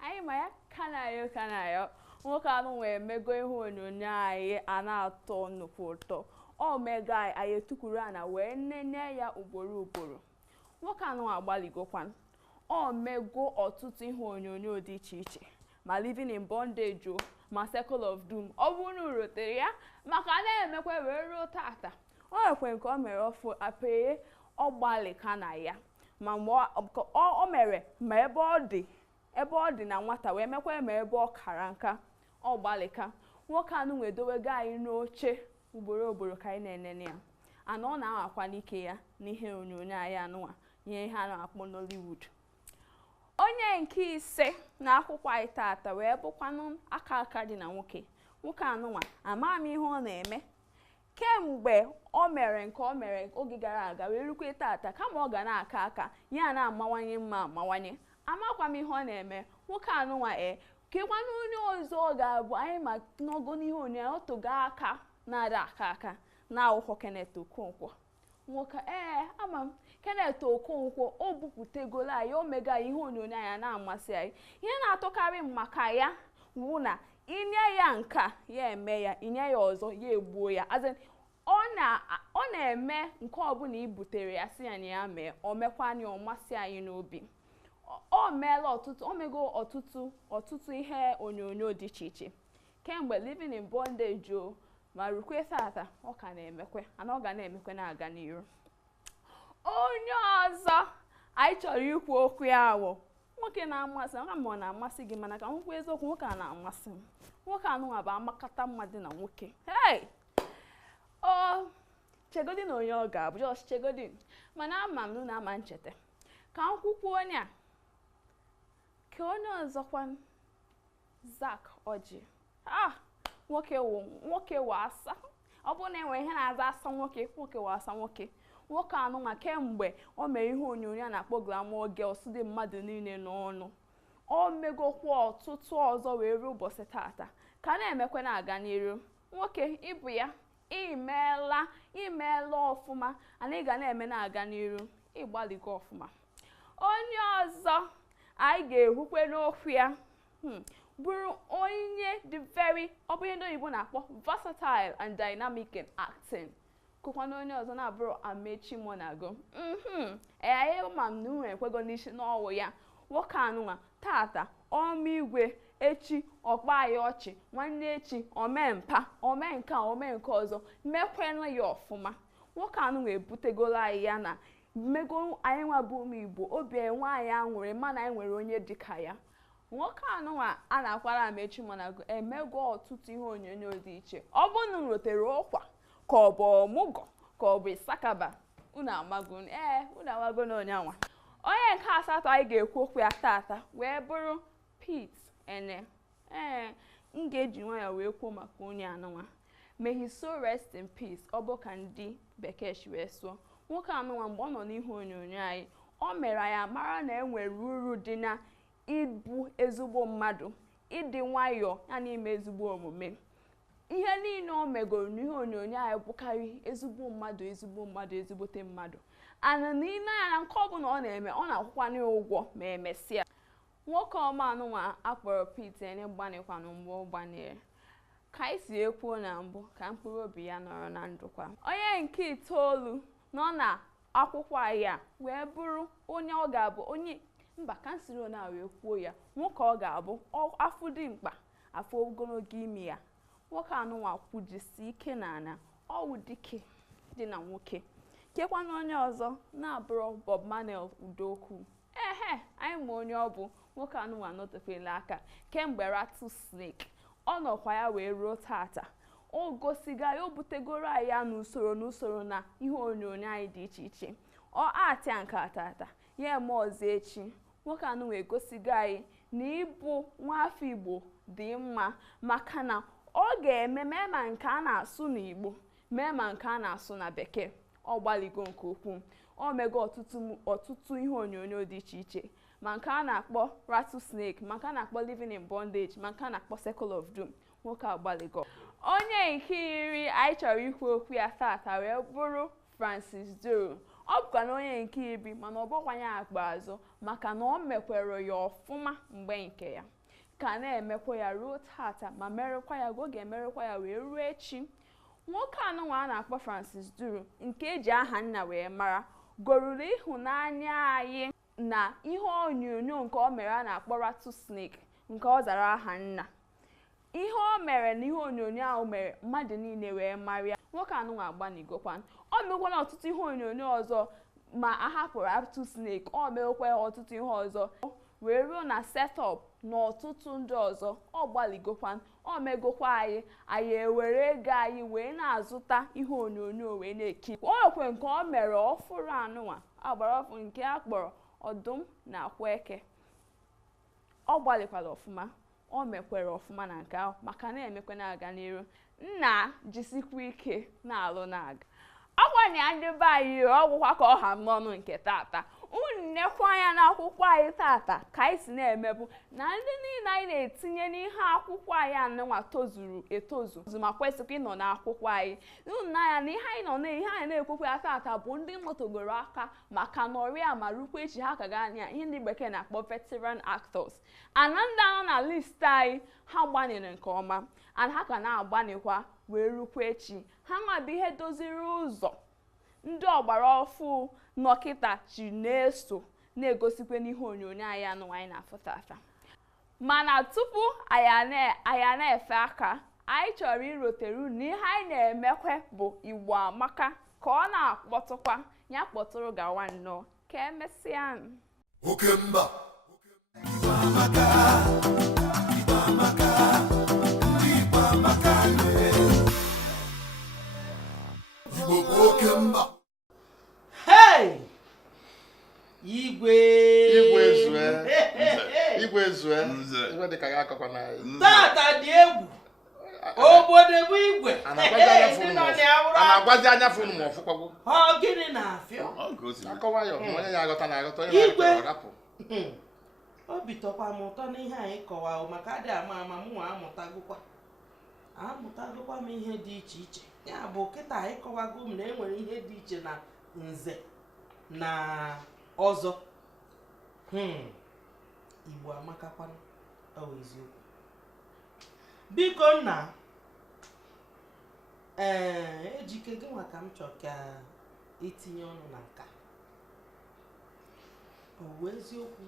Anyị ma ya kanayo nwoke anụ wee mego ihe onyonyo anyị a na-atọ nnukwu ụtọ. O mego anyị etukwuru ana wee nene ya ugboro. Nwoke anụ agbaligokwan o mego ọtụtụ ihe onyonyo dị iche iche ma Living in Bondage ma Circle of Doom. Ọ bụrụ na urotere ya maka na-emekwa wee ruo tata. O nwekwe nke o mere ọfụ apeye ọ gbalịka na ya ma o mere ma ebe ọ dị na nwata wee mekwa ma ebe ọ kara nka ọ gbalịka. Nwoke anụ wee dowego anyị n'oche ugboro ka anyị na-enene ya ana ọ na-anwakwa n'ike ya n'ihe onyonyo anyị anụnwa ihe a na-akpọ Nollywood. Onye nke ise na akwụkwọ anyị tata wee bụkwanụ aka dị na nwoke. Nwoke anụnwa ama m ihe ọ na-eme kemgbe o mere nke o mere oge gara aga wee rukwe tata kama ọ ga na-aka ya na-amawanye mma amawanye. Amakwa m ihe ọ na-eme. Nwoke anụnwa kekwana onye ọzọ ọ ga-abụ anyị ma n'ogo n'ihe onyonyo otogo aka na-ada aka na akwụkwọ Kenneth Okonkwo nwoke ama m Kenneth Okonkwo o bupụtegolo anyị o mega ihe onyonyo anyị na-amasị anyị ihe na-atụkarị maka ya wụ na inye ya nka ya eme ya inye ya ọzọ ya egbuo ya azin ọ na-eme nke ọbụla i butere ya si ya na ya mee o mekwanye ọmasị anyị n'obi o meela o mego ọtụtụ ihe onyonyo dị iche iche kemgbe Living in Bondage o ma rukwe tata ọ ka na-emekwe ana ọ ga na-emekwe na-aga n'iru. Onye ọzọ anyị chọrọ ikwu okwu ya bụ nwoke na-amasị ọ na-amasị gị mana ka m kwuo eziokwu nwoke a na-amasị m nwoke anụnwa bụ amakata mmadụ na nwoke chegodi na onye ọ ga-abụ just chegodi mana ama m na ama ncheta ka m kwukwu onye a ka onye ọzọkwa Zack Orji nwoke wụ asa ọ bụrụ na enwere ihe na-aza asa nwoke wụ asa nwoke anụnwa kemgbe o mere ihe onyonyo a na-akpọ Glamour Girls dị mmadụ niile n'ọnụ o megokwa ọtụtụ ọzọ wee ruo ụbọchị tata ka na-emekwe na-aga n'iru nwoke ịbụ ya imeela ọfụma anyị ga na-eme na-aga n'iru ịgbaligo ọfụma. Onye ọzọ anyị ga-ehukwe n'okwu ya bụrụ onye ọ bụ ihe ndị oyibo na-akpọ versatile and dynamic in acting kụkwana onye ọzọ na-abụrụ Amechi Monago anyị ma m na unu ekwego n'isi n'ọwụ ya nwoke anụnwa tata ọmịigwe echi ọkpa ya ọchị nwanne echi omempa omenka omenke ọzọ mekwenụ ya ọfụma nwoke anụnwa ebutegolo anyị ya na mmego anyị nwa bụ ụmụ Igbo obi enwe anyị aṅụrị mana anyị nwere onye dịka ya. Nwoke anụnwa a na-akwara Amechi Monago emego ọtụtụ ihe onyonyo dị iche ọ bụ na rotere ụkwa ka ọ bụ ọmụgwọ ka ọ bụ ịsakaba unu amago na onyanwa. Onye nke asatọ anyị ga-ekwu okwu ya tata wee bụrụ Pete Ene m ga-eji nwayọ wee kwuo maka onye anụnwa may he so rest in peace ọ bụ ka ndị bekee si wee sụọ. Nwoke anụnwa mgbe ọ nọ n'ihe onyonyo anyị o mere ya mara na enwere uru dị na ịbụ ezigbo mmadụ ịdị nwayọọ ya na ime ezigbo omume ihe niile o megoro n'ihe onyonyo anyị bụkarị ezigbo mmadụ ezigbote mmadụ ana n'ile ya na nke ọbụla ọ na-eme ọ na-akwụkwanye ụgwọ ma emesịa. Nwoke ọma anụnwa akpọrọ Pete Ene gbanịkwanụ mgbe ọ gbanyere ka anyị si ekwuo na mbụ ka mkpụrụ obi ya nọrọ na ndụkwa. Onye nke itoolu nọ na akwụkwọ ya wee bụrụ onye ọ ga-abụ onye mba kansilo na wee kwuo ya nwoke ọ ga-abụ afọ dị mkpa afọ ogologo imi ya nwoke anụnwa kwujisi ike na ana ọwụ dike dị na nwoke kekwana onye ọzọ na-abụrụ Bob Marley Udokwu anyị ma onye ọ bụ nwoke anụnwa nọtefela aka kemgbe Rattlesnake ọ nọkwa ya wee ruo tata o gosiga ya o butegoro anyị ya n'usoro na ihe onyonyo anyị dị iche iche ọ atịa nke tata ya eme ọzọ echi nwoke anụnwa egosigo anyị na ịbụ nwaafọ Igbo dị mma maka na ọ ga-eme mee ma nke a na-asụ n'Igbo mee ma nke a na-asụ na Bekee ọ gbaligo nke ukwuu o mego ọtụtụ ihe onyonyo dị iche iche ma nke a na-akpọ Rattlesnake ma nke a na-akpọ Living in Bondage ma nke a na-akpọ Circle of Doom nwoke agbaligo. Onye nke iri anyị chọrọ ikwu okwu ya tata wee bụrụ Francis Duru ọ bụkwa na onye nke iri mana ọ bụkwanye akpa azụ maka na o mekwere ya ọfụma mgbe nke ya ka na-emekwa ya ruo tata ma merekwa ya oge emerekwa ya wee ruo echi. Nwoke anụnwa a na-akpọ Francis Duru nke eji aha nna wee mara goruru ịhụnanya anyị na ihe onyonyo nke o mere a na-akpọ Rattlesnake nke ọ zara aha nna ihe o mere na ihe onyonyo ahụ mere mmadụ niile wee mara ya nwoke anụnwa agbanigokwa o mekwana ọtụtụ ihe onyonyo ọzọ ma a hapụrụ Rattlesnake o mekwa ọtụtụ ihe ọzọ wee ruo na Setup na ọtụtụ ndị ọzọ ọ gbaligokwa o megokwa anyị ewere ego anyị wee na-azụta ihe onyonyo wee na-ekiri o nwekwe nke o mere ọfụrụ anụnwa agbara ọfụ nke a kpọrọ Ọdụm na Akwa Eke ọ gbalikwara ọfụma o mekwere ọfụma na nke ahụ maka na-emekwa na-aga n'iru nna jisikwa ike na-alụ na-aga ọgwanye ndị be anyị ọgwụkwa ka ọha m n'ọnụ nke tata nnekwa anya n'akwụkwọ anyị tata ka anyị si na-emebu na ndị niile anyị na-etinye n'ihe akwụkwọ anyị anụnwa tozuru etozu ma kwesịkwa ịnọ n'akwụkwọ anyị n'anya na ihe anyị nọ na ihe anyị na-ekwukwa ya tata bụ ndị nọtogoro aka maka nọrịa ma rukwa echi ha ka ga anya ihe ndị bekee na-akpọ veteran actors ana ndị anọ na list anyị ha gbanyere nke ọma ana ha ka na-agbanyekwa wee rukwa echi ha nwa bụ ihe doziri ụzọ ndị ọgbara ọfụ nọkịta ji na-eso na-egosikwa n'ihe onyonyo anyị anụnwa anyị na-afụ tata mana tupu anyị na-efe aka anyị chọrọ irotere unu na ihe anyị na-emekwe bụ Igbo Amaka ka ọ na-akpọtụkwa ya kpọtụrụ gawa nnọọ ka emesịa Okemba Igbo Amaka Igbo Amaka ndị Igbo Amaka Igbo Okemba Igwe zue iwe dị ka ya akọkwa na tata dị egwu obodo bụ igwe na-agwazi anya funu ma ọfụkwagwo ọ gịnị na-afịọ akọwa ya onye ya aghọta na-aghọta onye na-arapụ obi tọkwa m ụtọ n'ihe anyị kọwa maka adị ama ama m nwa amụtagokwa m ihe dị iche iche ya bụ kịta anyị kọwago m na enwere ihe dị iche na nze na ọzọ Igbo amakakwana ọ eziokwu biko nna ejike gị nwa ka m chọrọ ka itinye ọnụ na nka ọ bụ eziokwu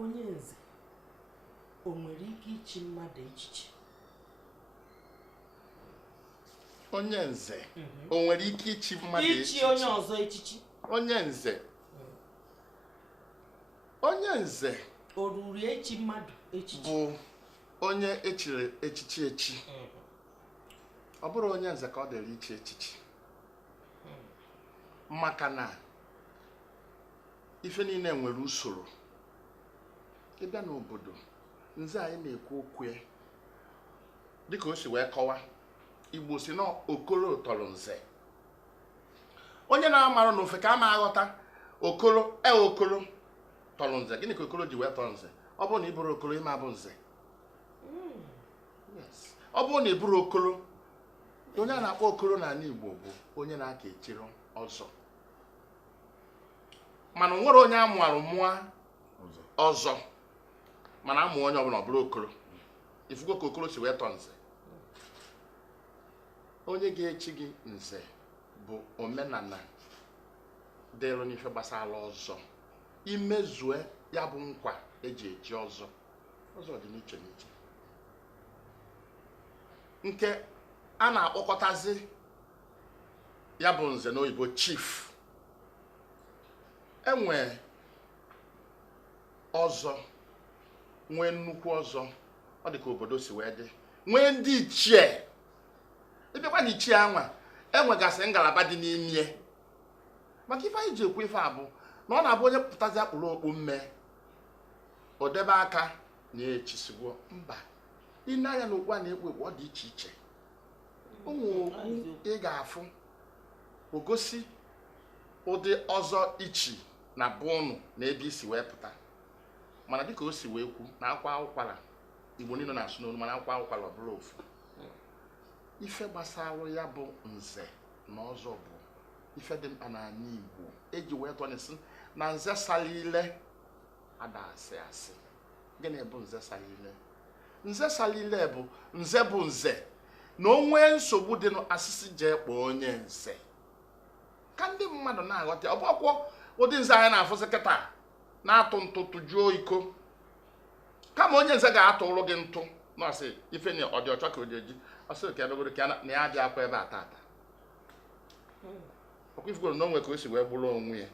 onye nze o nwere ike ichi mmadụ echiche onye nze o nwere ike ichi mmadụ echiche ichi onye ọzọ echichi onye nze o ruru echi mmadụ echichi bụ onye echiri echichi echi ọ bụrụ onye nze ka ọ dịrị ichi echichi maka na ife niile nwere usoro ịbịa n'obodo nze anyị na-ekwu okwu ya dịka o si wee kọwa Igbo si na okoro tọrọ nze onye na-amarụ n'ofe ka a ma aghọta okoro okoro tọrọ nze gịnị ka okoro ji wee tọrọ nze ọ bụrụ na ị bụrụ okoro ịma bụ nze ọ bụrụ na ị bụrụ okoro onye a na-akpọ okoro n'ala Igbo bụ onye na-aka echiri ọzọ mana nwere onye amụarụ mụọ ọzọ mana amụ onye ọbụla ọ bụrụ okoro ifugo ka okoro si wee tọọ nze onye ga-echi gị nze bụ omenala dịrụ n'ife gbasara ọzọ imezue ya bụ nkwa eji echi ọzọ dị n'iche n'iche nke a na-akpọkọtazi ya bụ nze n'oyibo chief enwe ọzọ nwee nnukwu ọzọ ọ dị ka obodo si wee dị nwee ndị ichie ịbịakwa na ichie anwa enwegasị ngalaba dị n'ime maka ife anyị ji ekwu ife a bụ na ọ na-abụ onye pụtazi akpụrụ okpu mme o debe aka na echisigbo mba ine anya na okpu a na-ekpu ekpu ọ dị iche iche ụmụ okwu ị ga-afụ ogosi ụdị ọzọ ichi na bụnụ na ebe isi wee pụta mana dịka o si wee kwu na akwa ụkwara Igbo niile na-asụ n'olu mana akwa ụkwara ọ bụrụ ofu ife gbasara ya bụ nze na ọzọ bụ ife dị mkpa n'ala Igbo eji wee tọnyesi na nze salile ada asị asị gịnị bụ nze salile nze salile bụ nze na onwe nsogbu dị n'asịsị jee kpọọ onye nze ka ndị mmadụ na-aghọta ọ bụkwa ụdị nze anyị na-afụsị kịta na-atụ ntụ tụjuo iko kama onye nze ga-atụ ụlụ gị ntụ na-asị ife na ọ dị ọcha ka o ji eji ọsị ka ebegoro ka na ya bịa akwa ebe a tata ọkwa ifugoro na onwe ka o si wee gburu onwe ya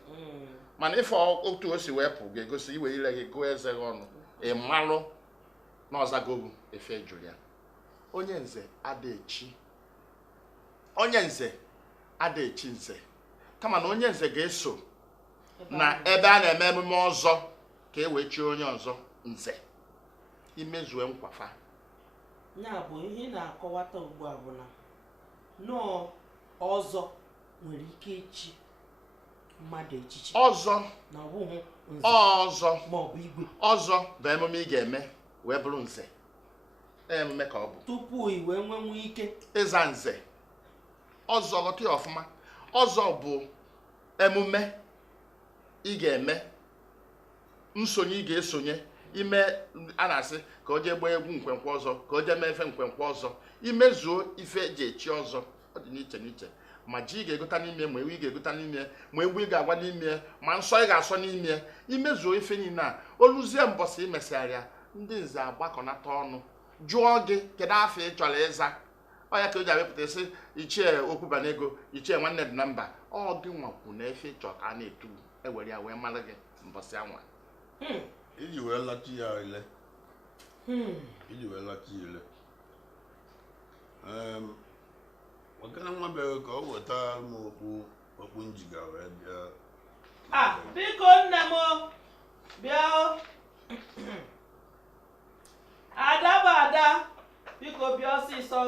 mana ife otu o si wee pụ ga-egosi iwe ire gị gụọ eze gị ọnụ ị malụ na ọzagobu efe jụrụ ya onye nze adaechi nze kama na onye nze ga-eso na ebe a na-eme emume ọzọ ka e wee chie onye ọzọ nze imezue nkwafa ya bụ ihe na-akọwata ugbu a bụ na nọọ ọzọ nwere ike ichi mmadụ echichi ọzọ na ọ bụghị nze ọzọ ma ọ bụ igwe ọzọ bụ emume ị ga-eme wee bụrụ nze emume ka ọ bụ tupu i wee nwenwu ike ịza nze ọzọ ghọta ya ọfụma ọzọ bụ emume ị ga-eme nsonye ị ga-esonye ime a na-asị ka o jee gbaa egwu nkwenkwe ọzọ ka o jee mee efe nkwenkwe ọzọ imezuo ife eji echi ọzọ ọ dị n'iche n'iche ma ji ị ga-egota n'ime ma ewu ị ga-egota n'ime ma egwu ị ga-agwa n'ime ma nsọ ị ga-asọ n'ime imezuo ife niile a oluzie mbọsị imesịarịa ndị nze agbakọnata ọnụ jụọ gị kedu afọ ị chọrọ ịza ọ ya ka o ji abịapụta sị ichie Okwubanego ichie Nwanne dị na mba ọ gị nwakwu na efe ịchọ ka a na-etu ewere ya wee mara gị mbọsị anwa iji wee lachi ya ile iji wee lachi ya ile wakana nwa bịara ka ọ weta m okpu njiga wee bịa biko nne m bịa ada bụ ada biko bịa ọsịsọ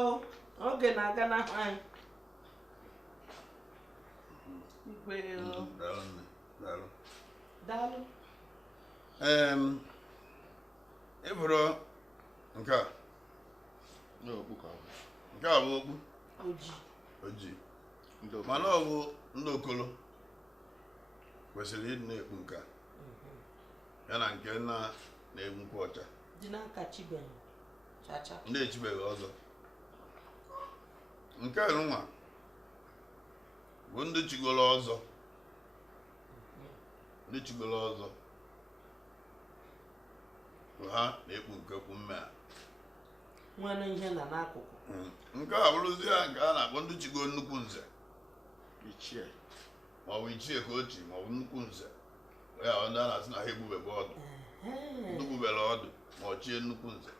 oge na-aga n'ahụ anyị igwe daalụ ịbụrụ nke a nke a bụ okpu ojii mana ọ bụ ndị okolo kwesịrị ịdị na-ekpu nke a ya na nke na-egbu nkwụ ọcha dị n'aka chibeghị chacha ndị echibeghị ọzọ nke nwa bụ ndị chigolo ọzọ ha na-ekpu nke kwu mme a nwere ihe na n'akụkụ nke a bụrụzi ya nke a na-akpọ ndị chigo nnukwu nze ichie maọbụ ichie ka ochi maọbụ nnukwu nze ya ndị a na-asị na ha egbubebe ọdụ nnukwubere ọdụ ma ọ chie nnukwu nze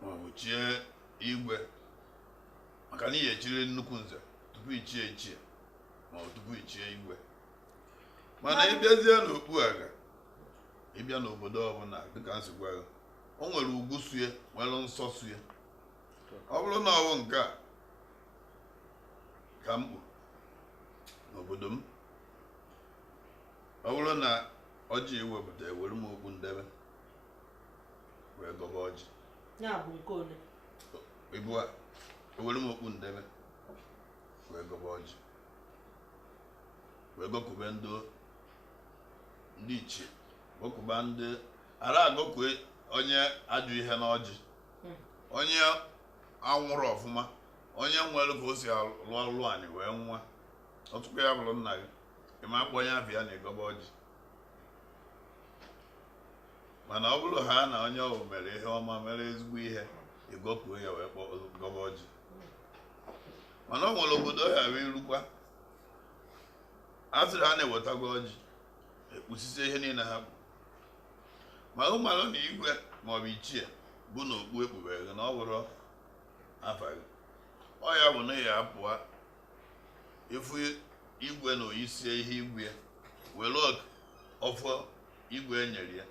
maọbụ chie igwe maka na ihe echiri nnukwu nze tupu ichie echie maọbụ tupu ichie igwe mana ịbịazie n'okpu aga ịbịa n'obodo ọbụla dịka nsi gwa gị o nwere ugwu sue nwere nsọ sue ọ bụrụ na ọwụ nke a ka mkpu n'obodo m ọ bụrụ na ọjị ewepụta ewere m okpu ndebe wee gọba ọjị ya bụ nke ole ibu a ewere m okpu ndebe wee gọba ọjị wee gọkube ndị ichie gọkụba ndị ara agọkue onye ajụ ihe n'ọjị onye anwụrụ ọfụma onye nwere ka o si alụ ọlụ anyị wee nwa ọtụkwa ya bụrụ nna gị ịma akpọ onye afọ ya na ịgọba ọjị mana ọ bụrụ ha na onye ọbụ mere ihe ọma mere ezigbo ihe ịgọkuo ya wee gọba ọjị mana ọ nwere obodo ya wee irukwa a sịrị ha na-ewetago ọjị ekpusisie ihe niile ha bụ ma ụmalụ na igwe maọbụ ichie bụ na okpu ekpubere gị na ọ bụrụ afa gị ọ ya bụ na ya apụa ịfụ igwe na oyisie ihe igwe were ọfọ igwe enyere ya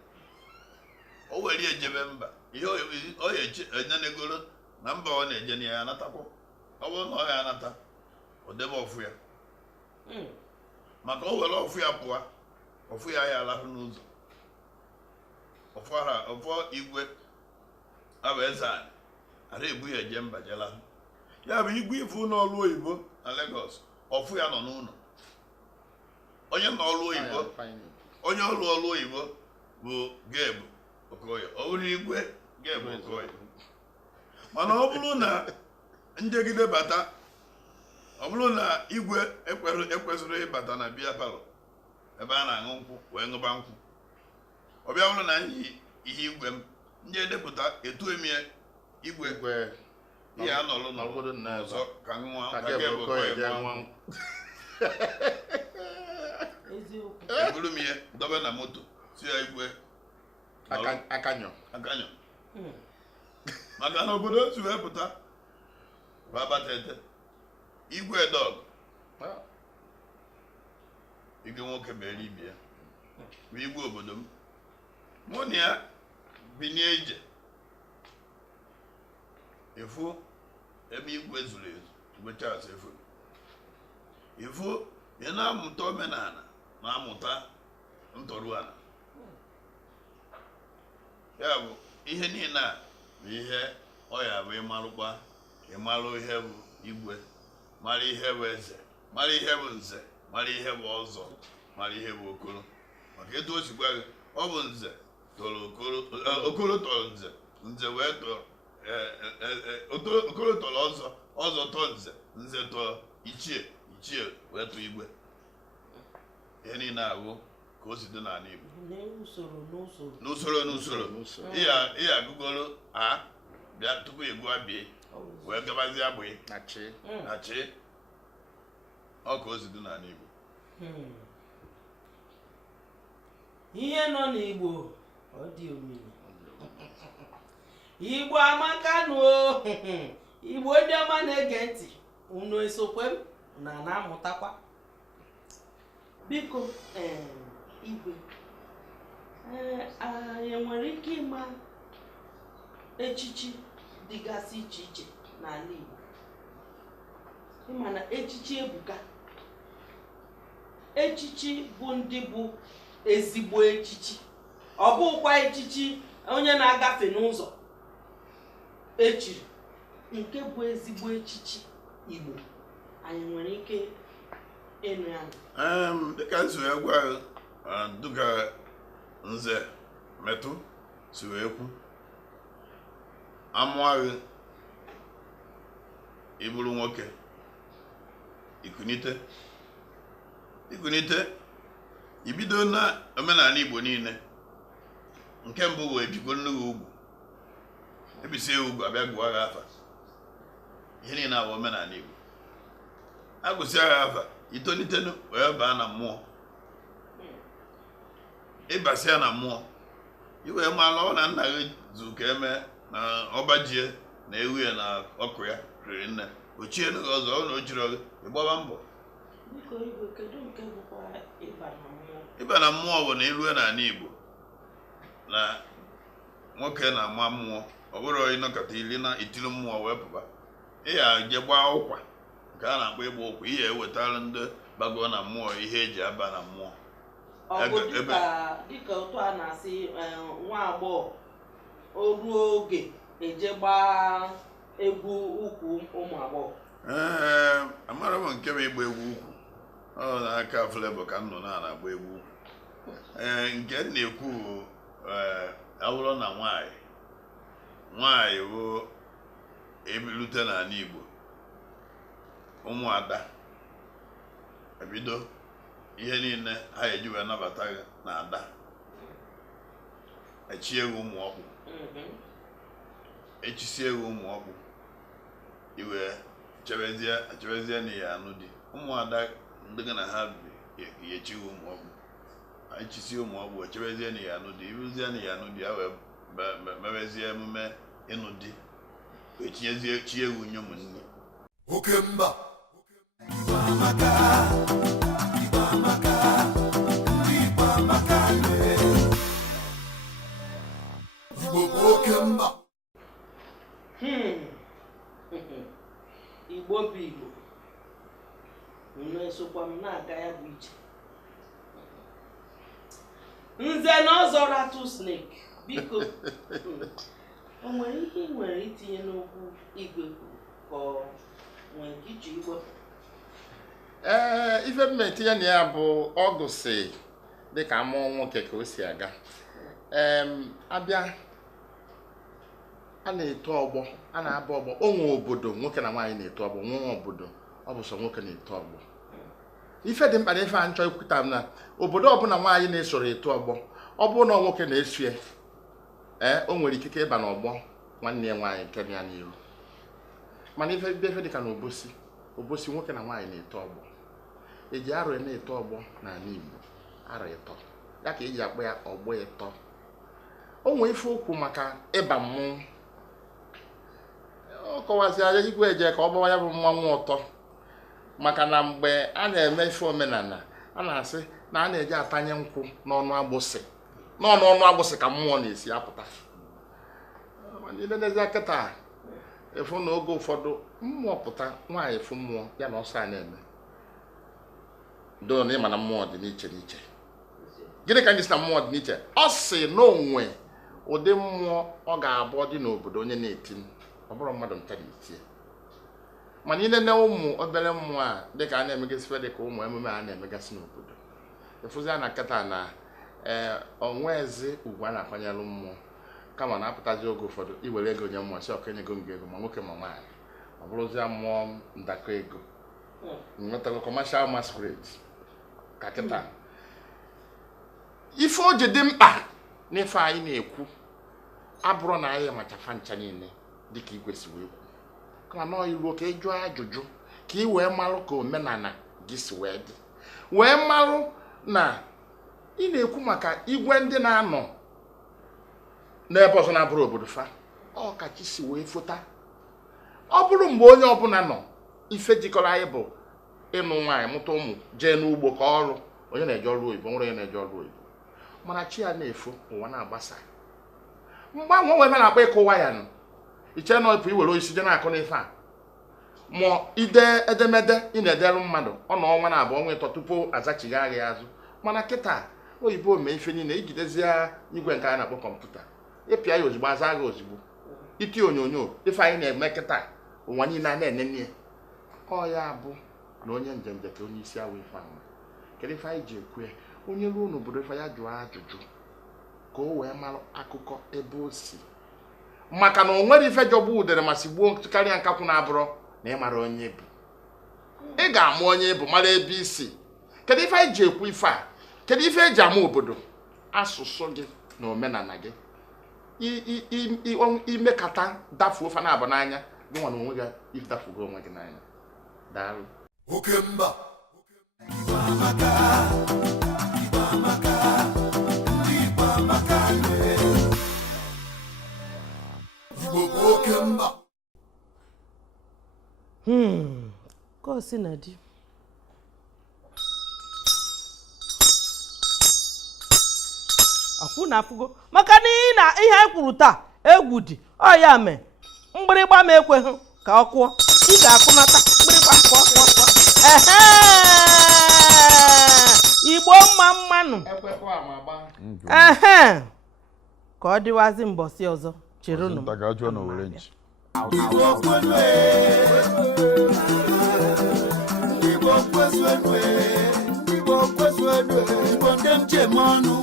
o were ejebe mba ihe ọ ya enyenegoro na mba ọ na-eje na ya anatakwa ọ bụrụ na ọ ya anata o debe ọfụ ya maka o were ọfụ ya pụa ọfụ ya ya alahụ n'ụzọ ọfọ igwe abụ eze anyị ara ebu ya eje mba jelahụ ya bụ igwe ifu n'ọrụ oyibo na Lagos ọfụ ya nọ n'ụlọ onye nọ ọrụ oyibo onye ọrụ oyibo bụ Gabe Okoye ọ bụrụ igwe Gabe Okoye mana ọ bụrụ na njegide bata ọ bụrụ na igwe ekwesịrị ịbata na biya palọ ebe a na-aṅụ nkwụ wee ṅụba nkwụ ọ bịa bụrụ na ihe igwe m ndị edepụta etu emie igwe ihe anọlụ n'obodo ọzọ ka nwa eburu m ihe dobe na moto si ya igwe akanyọ maka na obodo otu wee pụta babatete igwe dọg igwe nwoke mere ibi ya bụ igwe obodo m mụ na ya binye ije efu ebe igwe zuru ezu igwe Charles efuru ifu ị na-amụta omenala na-amụta ntọrụala. Ya bụ ihe niile a bụ ihe ọ ya bụ ịmarụkwa, ịmarụ ihe bụ igwe, mara ihe bụ eze, mara ihe bụ nze, mara ihe bụ ọzọ, mara ihe bụ okoro. Maka etu o sikwa gị, ọ bụ nze tọrọ okoro, okoro tọrọ nze, nze wee tọrọ okoro tọrọ ọzọ, ọzọ tọọ nze, nze tọọ ichie, ichie wee tọọ igwe. Ihe niile ahụ ka o si dị n'ala Igbo n'usoro ihe agụgoro a bịa tupu egwu abịa wee gabazie agbị na chi ọ ka o si dị n'ala Igbo. Ihe nọ n'Igbo ọ dị omimi. Igbo amaka nụ Igbo ndị ọma na-ege ntị, unu esokwe m na na-amụtakwa. Biko igwe anyị nwere ike ịma echichi dịgasị iche iche n'ala Igbo. Ịma na echichi ebuka. Echichi bụ ndị bụ ezigbo echichi, ọ bụkwa echichi onye na-agafe n'ụzọ echiri. Nke bụ ezigbo echichi Igbo anyị nwere ike ịnụ ya. Dịka nso ya gwa duka nze metụ si wee kwu, amụaghị ịbụrụ nwoke ikunite ibido na omenala Igbo niile. Nke mbụ wee bikwa nnukwu ugwu, ebisi ugwu abịa gụọ agha afa. Ihe niile abụ omenala Igbo. Agụsị agha afa, itolitenu wee baa na mmụọ. Ịbasịa na mmụọ, iwee maalụ ọ na nna gị zu ka eme na ọbajie na ewu ya na ọkụ ya riri nne, ochie n'ụzọ ọzọ ọ na o jiri ọgụ ịgbaba mbọ. Biko igwe, kedu nke bụkwa ịba na mmụọ? Ịba na mmụọ bụ na ilue n'ala Igbo na nwoke na-ama mmụọ, ọ bụrụ ịnọkọta ili na itiri mmụọ wee pụba. Ịya je gbaa ụkwa nke a na-akpọ ịgba ụkwa, ihe ewetara ndị bago na mmụọ ihe eji aba na mmụọ. Ọ bụ dịka otu a na-asị nwa agbọghọ o ruo oge eje gbaa egwu ukwu ụmụ agbọghọ. Amara m nke bụ ịgba egwu ukwu, ọ na-aka Flavour ka nnụ na-agba egwu ukwu. Nke na-ekwu awụrụ na nwanyị bụ ebilute n'ala Igbo, ụmụada ebido ihe niile ha eji wee nabata na ada, echi ewu ụmụ ọkpụ, echisi ewu ụmụ ọkpụ, iwe chebezie na ya anụ di. Ụmụada ndị gị na ha echi ụmụ ọkpụ, echisi ụmụ ọkpụ, echebezie na ya anụ di. Iruzie na ya anụ di, ha wee mebezie emume ịnụ di, etinyezie chi ewu nye ụmụnne. Okemba Igbo amaka, Igbo amaka, ndị Igbo amaka Igbo bụ okemba. Igbo bụ Igbo, unu esokwa m na-aga ya bụ ije. Nze na ọzọ rattlesnake, biko o nwere ihe ị nwere itinye n'okwu igwe kwuru ka ọ nwere nke iji iwepụ? Ife m etinye na ya bụ ọgụsị dịka amụọ nwoke ka o si aga. Abịa a na-eto ọgbọ, a na-aba ọgbọ, onwe obodo nwoke na nwaanyị na-eto ọgbọ, nwa obodo ọ bụ sọ nwoke na-eto ọgbọ. Ife dị mkpa na ife a nchọ ikwuta m na obodo ọbụla nwaanyị na-esoro eto ọgbọ, ọ bụrụ na nwoke na-esue o nwere ikike ịba n'ọgbọ nwanne ya nwaanyị nke ya n'iru. Mana ife dịka na obosi nwoke na nwaanyị na-eto ọgbọ, eji arọ na-eto ọgbọ n'ala Igbo, arọ ịtọ ya ka eji akpọ ya ọgbọ ịtọ. O nwee ife okwu maka ịba mmụọ, ọ kọwazịara igwe eje ka ọ gbawa ya bụ mmanwụ ụtọ. Maka na mgbe a na-eme ife omenala, a na-asị na a na-eji atanye nkwụ n'ọnụ agbụsị, n'ọnụ agbụsị ka mmụọ na-esi apụta. Ilelezi akịta efu na oge ụfọdụ mmụọ pụta, nwaanyị efu mmụọ ya na ọsọ a na-eme, do na ịma na mmụọ dị n'iche n'iche. Gịnị ka ndị si na mmụọ dị n'iche? Ọ sị na onwe ụdị mmụọ ọ ga-abụ dị n'obodo onye na-eti ọ bụrụ mmadụ nta na-etie. Mana ị nene ụmụ obere mmụọ a dịka a na-emegasị dịka ụmụ emume a na-emegasị n'obodo, efuzi a na nkata na onwezi ugwu a na-akwanyere mmụọ, kama na-apụtazi oge ụfọdụ iwere ego nye mmụọ si ọkenyego m ego ma nwoke ma nwaanyị, ọ bụrụzi mmụọ ndakọ ego nwetago commercial masquerade ka kịta. Ife o ji dị mkpa n'ife anyị na-ekwu abụrụ na anyị machafa ncha niile dịka ikwesị wee kwu, kama na iruo ka ị jụọ ajụjụ ka ị wee marụ ka omenala gị si wee dị, wee marụ na ị na-ekwu maka igwe ndị na-anọ n'ebe ọzọ na-abụrụ obodo fa, ọ ka chi si wee fota. Ọ bụrụ mgbe onye ọbụla nọ ife jikọrọ anyị bụ ịnụ nwaanyị mụta ụmụ jee n'ugbo ka ọrụ, onye na-eje ọrụ oyibo nwere onye na-eje ọrụ oyibo, mana chi ya na-efo ụwa na-agbasa. Mgbanwe wee na-akpa ịkụwa ya nụ iche na ọpụ iwere osisi je na-akụ n'ife a, ma ide edemede ị na-edere mmadụ ọ na ọnwa na-abụ ọnwa ịtọ tupu azachigha gị azụ. Mana kịta oyibo mee ife niile ijidezie igwe nke a na-akpọ kọmputa, ịpịa ya ozugbo aza gị ozugbo, iti onyonyo ife anyị na-eme kịta ụwa niile a na-enene. Ọ ya bụ na onye njenje ka onye isi awụ ife ama, kedu ife anyị ji ekwu ya? Onye ruo n'obodo ife ya jụọ ajụjụ ka o wee mara akụkọ ebe o si, maka na o nwere ife jọgbu udere ma si gbuo karịa nkakwụ na-abụrụ na ị mara onye bụ. Ị ga-ama onye bụ mara ebe isi. Kedu ife anyị ji ekwu ife a? Kedu ife eji ama obodo? Asụsụ gị na omenala gị. Imekata dafuo fa na-abụ n'anya gị nwa na onwe gị idafugo onwe gị n'anya. Daalụ. Okemba. Igbo amaka. Igbo amaka. Ndị Igbo amaka. Igbo bụ okemba. Ka o si na di. Akwụ na afụgo maka n'ihi na ihe anyị kwuru taa egwu dị ọ ya mee mgbịrịgba m ekweghị ka ọ kụọ, ị ga-akụnata mgbịrịgba ka ọ kụọ. Igbo mma mmanụ ka ọ dịwazi mbọsị ọzọ cherenụ Igbo ndem jemanu,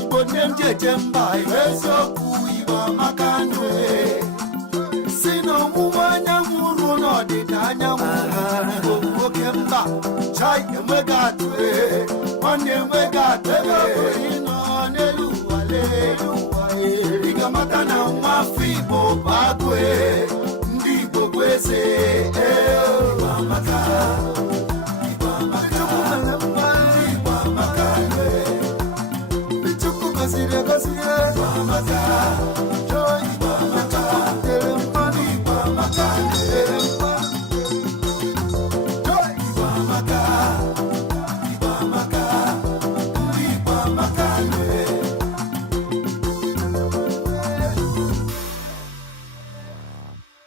Igbo ndem jejemba, eziokwu Igbo amaka nwe. Si n'ọwụwa anyanwụ ruo n'ọdịda anyanwụ, Igbo bụ okemba, chai enweghị atụ, nwanne enweghị atụ, ebe ọ bụ ịnọ n'elu ụwa ị ga-amata na nwa afọ Igbo bụ agụ, ndị Igbo bụ eze. Igbo amaka. Igbo amaka.